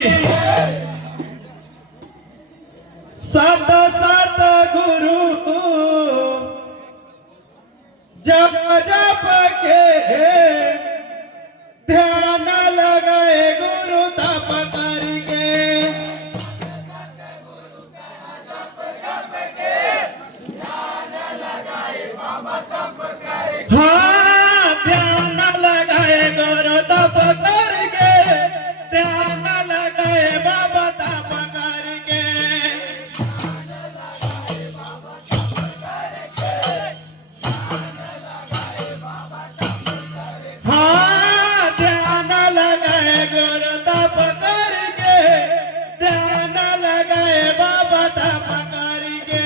सत सत गुरु जप जप के ध्यान लगाए गुरु तप करके। हाँ ध्यान लगाए गुरु तप करके, ध्यान लगाए बाबा तप करके। हाँ ध्यान लगाए गुरु तप करके, ध्यान लगाए बाबा तप करके।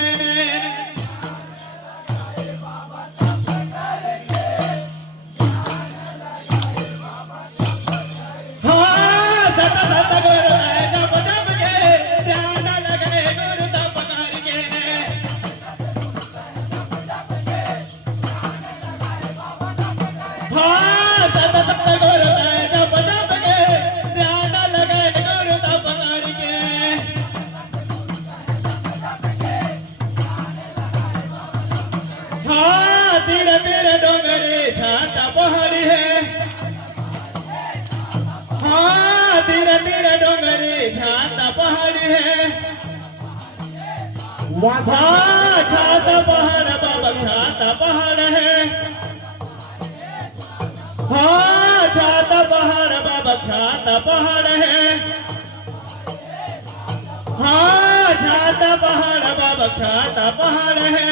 हाँ सत सत गुरु जप जप के ध्यान लगाए गुरु तप करके। हाँ सत सत गुरु जप जप के ध्यान लगाए गुरु तप करके। हाँ धीरे धीरे डोंगरे छाता पहाड़ी है। हाँ धीरे धीरे डोंगरे छाता पहाड़ी है। हाँ छाता पहाड़ बाबा छाता पहाड़ है। हाँ छाता पहाड़ बाबा छाता पहाड़ है। हाँ छाता पहाड़ बाबा छाता पहाड़ है।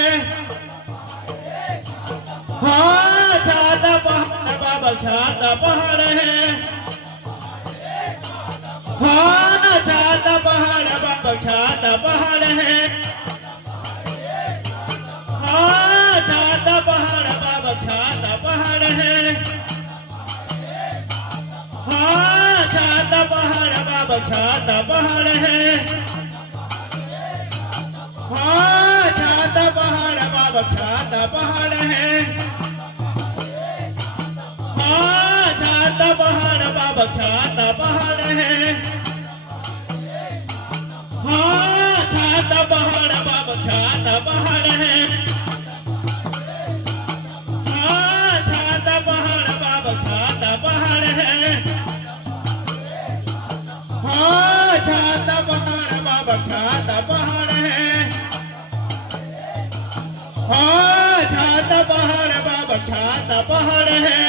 हाँ छाता पहाड़ बाबा छाता पहाड़ है। हाँ छाता पहाड़ बाबा छाता पहाड़ है। हाँ छाता पहाड़ बाबा छाता पहाड़ है। हाँ छाता पहाड़ बाबा छाता पहाड़ है। हाँ छाता पहाड़ बाबा छाता पहाड़ है। हाँ छाता पहाड़ बाबा छाता पहाड़ है। हाँ छाता पहाड़ बाबा छाता पहाड़ है। हाँ छाता पहाड़ बाबा छाता पहाड़ है। हाँ छाता पहाड़ बाबा छाता पहाड़ है। हाँ छाता पहाड़ बाबा छाता पहाड़ है।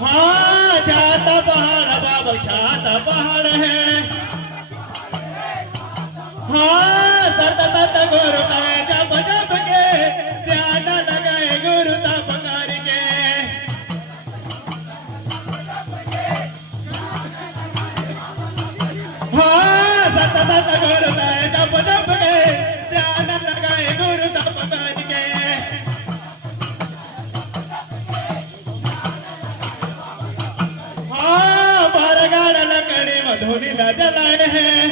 हाँ छाता पहाड़ बाबा छाता पहाड़ है। हाँ सत सत गुरु जप जप के ध्यान लगाए गुरु तप करके। हाँ सत सत गुरु जप जप के ध्यान लगाए गुरु तप करके। हाँ बरगढ़ लकड़ी मधुनी न जलाए हैं।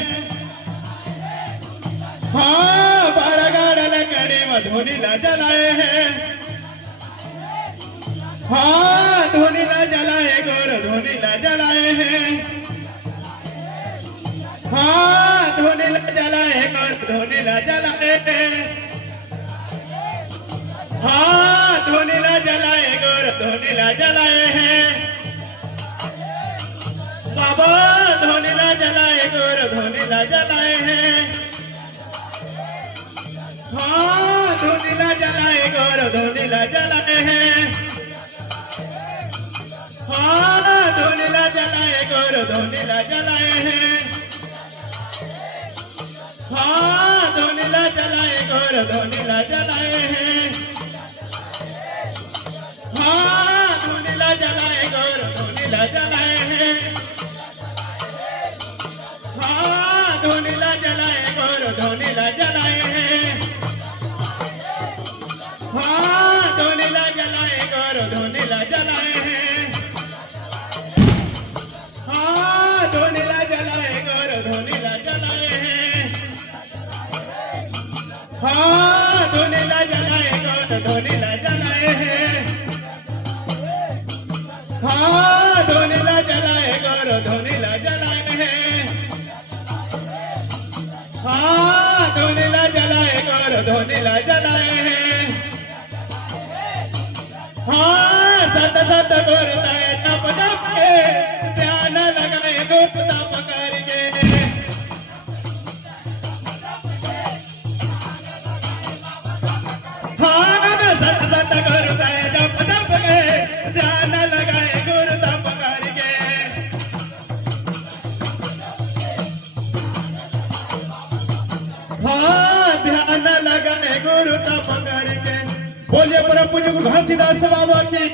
हाँ बरगढ़ लकड़ी मधुनी न जलाए हैं। हाँ धुनी न जलाए गुरु धुनी न जलाए हैं। हाँ धुनी न जलाए गुरु धुनी न जलाए हैं। हाँ धुनी न जलाए गुरु धुनी न जलाए हैं। बाबा धुनी न जलाए गुरु धुनी न जलाए हैं। हाँ धुनी न जलाए गुरु धुनी न जलाए हैं। हाँ धुनी न जलाए गुरु धुनी न जलाए हैं। हाँ धुनी न जलाए गुरु धुनी न जलाए हैं। हाँ धुनी न जलाए गुरु धुनी न जलाए हैं। हाँ धुनी न जलाए गुरु धुनी न जलाए हैं। हाँ धुनी न जलाए गुरु धुनी न जलाए हैं। हाँ धुनी न जलाए गुरु धुनी न जलाए हैं। हाँ धुनी न जलाए गुरु धुनी न जलाए हैं। हाँ धुनी न जलाए गुरु धुनीला जलाए हैं हाँ धुनीला जलाए गुरु धुनीला जलाए हैं हाँ सत सत गुरु ताए तप जप के ध्यान लगाए गुरु तप करके हाँ सत सत गुरु ताए जप जप के ध्यान लगाए गुरु तप करके हाँ ध्यान लगाए गुरु तप करके बोलिए परम पूज्य गुरु घासीदास बाबा की